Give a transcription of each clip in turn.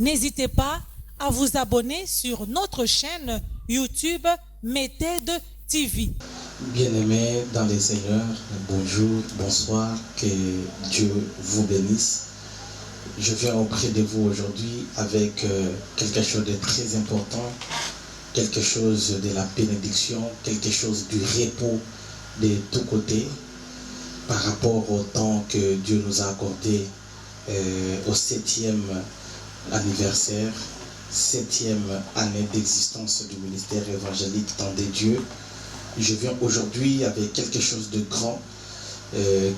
N'hésitez pas à vous abonner sur notre chaîne YouTube Méthode TV. Bien-aimés dans les Seigneurs, bonjour, bonsoir, que Dieu vous bénisse. Je viens auprès de vous aujourd'hui avec quelque chose de très important, quelque chose de la bénédiction, quelque chose du repos de tous côtés par rapport au temps que Dieu nous a accordé au 7e anniversaire, 7e année d'existence du ministère évangélique Temps de Dieu. Je viens aujourd'hui avec quelque chose de grand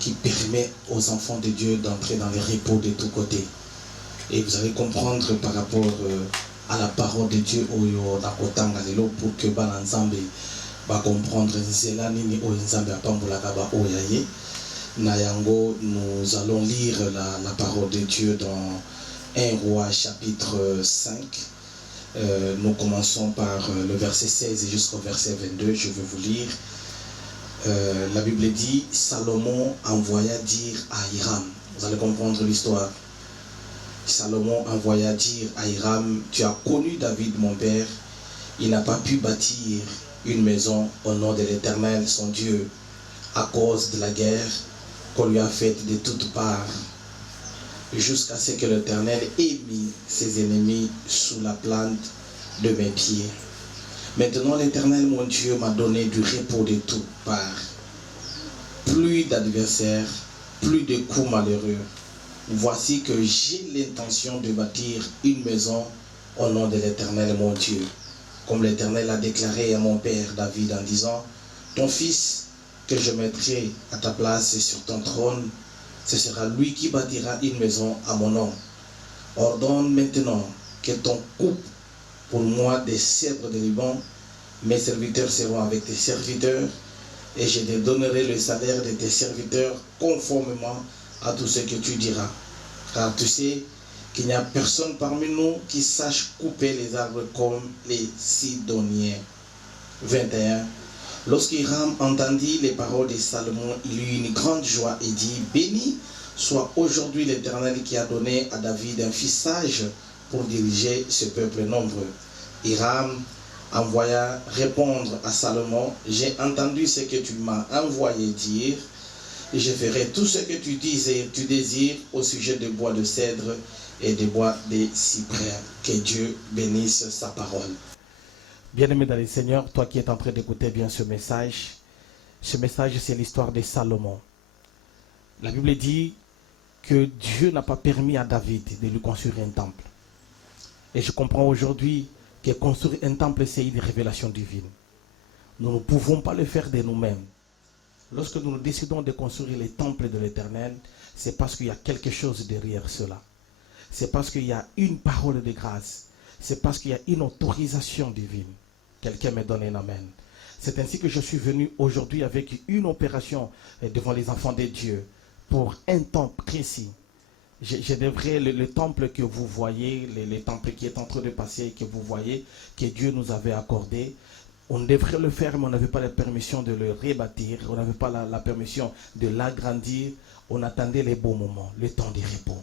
qui permet aux enfants de Dieu d'entrer dans les repos de tous côtés. Et vous allez comprendre par rapport à la parole de Dieu pour que Bananzambe va comprendre cela nini Nzambe apambolaka ba oyaye. Nayango, nous allons lire la parole de Dieu dans 1 Roi chapitre 5. Nous commençons par le verset 16 jusqu'au verset 22. Je vais vous lire. La Bible dit, Salomon envoya dire à Hiram. Vous allez comprendre l'histoire. Salomon envoya dire à Hiram, tu as connu David mon père. Il n'a pas pu bâtir une maison au nom de l'Éternel son Dieu à cause de la guerre qu'on lui a faite de toutes parts, jusqu'à ce que l'Éternel ait mis ses ennemis sous la plante de mes pieds. Maintenant l'Éternel mon Dieu m'a donné du repos de toutes parts. Plus d'adversaires, plus de coups malheureux. Voici que j'ai l'intention de bâtir une maison au nom de l'Éternel mon Dieu. Comme l'Éternel a déclaré à mon père David en disant, ton fils que je mettrai à ta place sur ton trône, ce sera lui qui bâtira une maison à mon nom. Ordonne maintenant que ton coupe pour moi des cèdres de Liban, mes serviteurs seront avec tes serviteurs, et je te donnerai le salaire de tes serviteurs conformément à tout ce que tu diras. Car tu sais qu'il n'y a personne parmi nous qui sache couper les arbres comme les Sidoniens. 21. Lorsqu'Hiram entendit les paroles de Salomon, il eut une grande joie et dit, béni soit aujourd'hui l'Éternel qui a donné à David un fils sage pour diriger ce peuple nombreux. Hiram envoya répondre à Salomon, j'ai entendu ce que tu m'as envoyé dire, et je ferai tout ce que tu désires au sujet des bois de cèdre et des bois de cyprès. Que Dieu bénisse sa parole. Bien-aimé dans le Seigneur, toi qui es en train d'écouter bien ce message c'est l'histoire de Salomon. La Bible dit que Dieu n'a pas permis à David de lui construire un temple. Et je comprends aujourd'hui que construire un temple, c'est une révélation divine. Nous ne pouvons pas le faire de nous-mêmes. Lorsque nous décidons de construire les temples de l'Éternel, c'est parce qu'il y a quelque chose derrière cela. C'est parce qu'il y a une parole de grâce. C'est parce qu'il y a une autorisation divine. Quelqu'un me donne un amen. C'est ainsi que je suis venu aujourd'hui avec une opération devant les enfants de Dieu pour un temps précis. Je devrais le temple que vous voyez, le temple qui est en train de passer, que vous voyez, que Dieu nous avait accordé. On devrait le faire, mais on n'avait pas la permission de le rebâtir. On n'avait pas la permission de l'agrandir. On attendait les beaux moments, le temps de repos.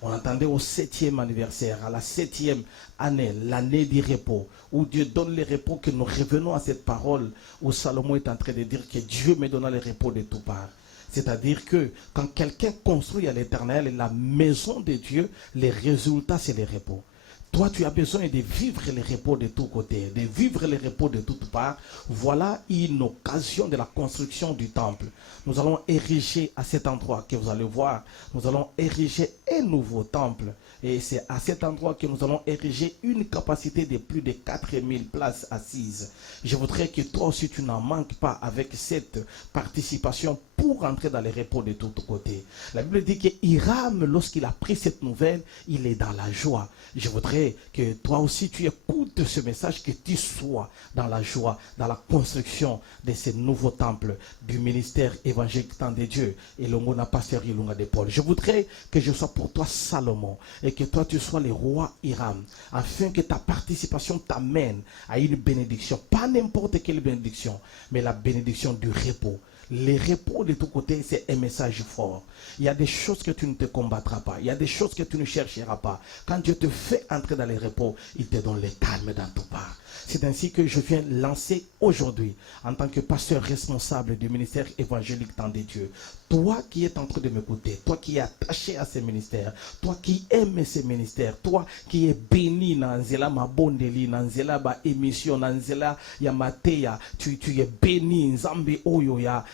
On attendait au 7e anniversaire, à la 7e année, l'année du repos, où Dieu donne le repos, que nous revenons à cette parole où Salomon est en train de dire que Dieu me donna le repos de tout part. C'est-à-dire que quand quelqu'un construit à l'Éternel la maison de Dieu, les résultats, c'est le repos. Toi, tu as besoin de vivre les repos de tous côtés, de vivre les repos de toutes parts. Voilà une occasion de la construction du temple. Nous allons ériger à cet endroit que vous allez voir, nous allons ériger un nouveau temple. Et c'est à cet endroit que nous allons ériger une capacité de plus de 4000 places assises. Je voudrais que toi aussi tu n'en manques pas avec cette participation pour entrer dans les repos de tous côtés. La Bible dit que Hiram, lorsqu'il a pris cette nouvelle, il est dans la joie. Je voudrais que toi aussi tu écoutes ce message, que tu sois dans la joie, dans la construction de ce nouveau temple du ministère évangélique Temps de Dieu et le mot n'a pas servi l'onga d'épaule. Je voudrais que je sois pour toi Salomon et que toi tu sois le roi Hiram, afin que ta participation t'amène à une bénédiction, pas n'importe quelle bénédiction, mais la bénédiction du repos, Les repos de tous côtés, c'est un message fort. Il y a des choses que tu ne te combattras pas. Il y a des choses que tu ne chercheras pas. Quand Dieu te fait entrer dans les repos, il te donne le calme dans ton part. C'est ainsi que je viens lancer aujourd'hui, en tant que pasteur responsable du ministère évangélique Temps de Dieu, toi qui es en train de m'écouter, toi qui es attaché à ce ministère, toi qui aimes ce ministère, toi qui es béni dans Nzela Mabondeli, dans Nzela ba émission, dans Nzela Yamateya, tu es béni, Nzambe Oyo, ya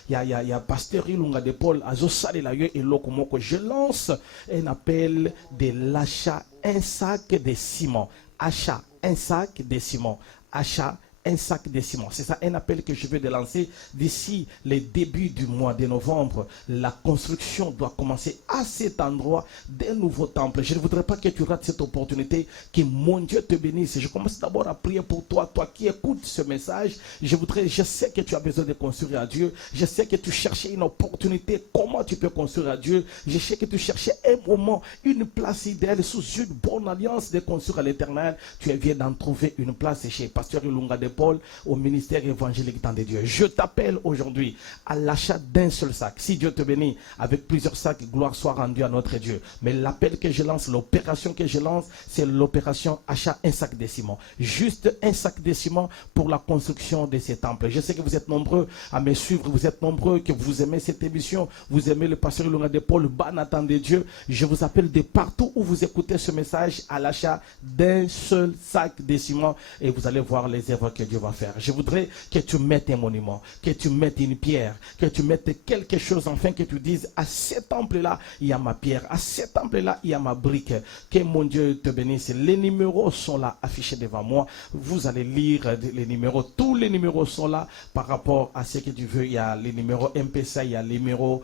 pasteur Ilunga de Paul, Azosale la yo et Lokomoko. Je lance un appel de l'achat un sac de ciment. Achat un sac de ciment. Achat un sac de ciment. C'est ça un appel que je vais de lancer d'ici le début du mois de novembre. La construction doit commencer à cet endroit d'un nouveau temple. Je ne voudrais pas que tu rates cette opportunité. Que mon Dieu te bénisse. Je commence d'abord à prier pour toi, toi qui écoutes ce message. Je sais que tu as besoin de construire à Dieu. Je sais que tu cherchais une opportunité. Comment tu peux construire à Dieu? Je sais que tu cherchais un moment, une place idéale sous une bonne alliance de construire à l'Éternel. Tu viens d'en trouver une place chez Pasteur Ilunga de Paul au ministère évangélique Temps de Dieu. Je t'appelle aujourd'hui à l'achat d'un seul sac. Si Dieu te bénit avec plusieurs sacs, gloire soit rendue à notre Dieu. Mais l'appel que je lance, l'opération que je lance, c'est l'opération achat un sac de ciment. Juste un sac de ciment pour la construction de ces temples. Je sais que vous êtes nombreux à me suivre, vous êtes nombreux que vous aimez cette émission, vous aimez le pasteur Ilunga de Paul, Temps de Dieu. Je vous appelle de partout où vous écoutez ce message à l'achat d'un seul sac de ciment et vous allez voir les œuvres que Dieu va faire. Je voudrais que tu mettes un monument, que tu mettes une pierre, que tu mettes quelque chose, enfin que tu dises à ce temple-là, il y a ma pierre, à ce temple-là, il y a ma brique. Que mon Dieu te bénisse. Les numéros sont là affichés devant moi. Vous allez lire les numéros. Tous les numéros sont là par rapport à ce que tu veux. Il y a les numéros M-Pesa, il y a les numéros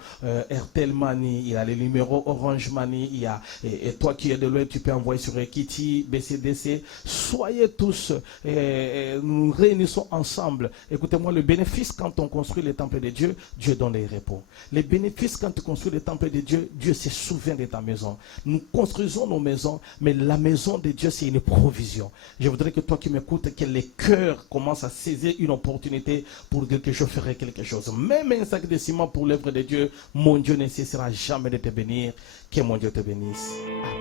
Airtel Money, il y a les numéros Orange Money, il y a, et toi qui es de loin, tu peux envoyer sur Equity, BCDC. Soyez tous, nous réunissons ensemble. Écoutez-moi, le bénéfice quand on construit le temple de Dieu, Dieu donne les repos. Les bénéfices quand tu construis le temple de Dieu, Dieu se souvient de ta maison. Nous construisons nos maisons, mais la maison de Dieu, c'est une provision. Je voudrais que toi qui m'écoutes, que les cœurs commencent à saisir une opportunité pour dire que je ferai quelque chose. Même un sac de ciment pour l'œuvre de Dieu, mon Dieu ne cessera jamais de te bénir. Que mon Dieu te bénisse. Amen.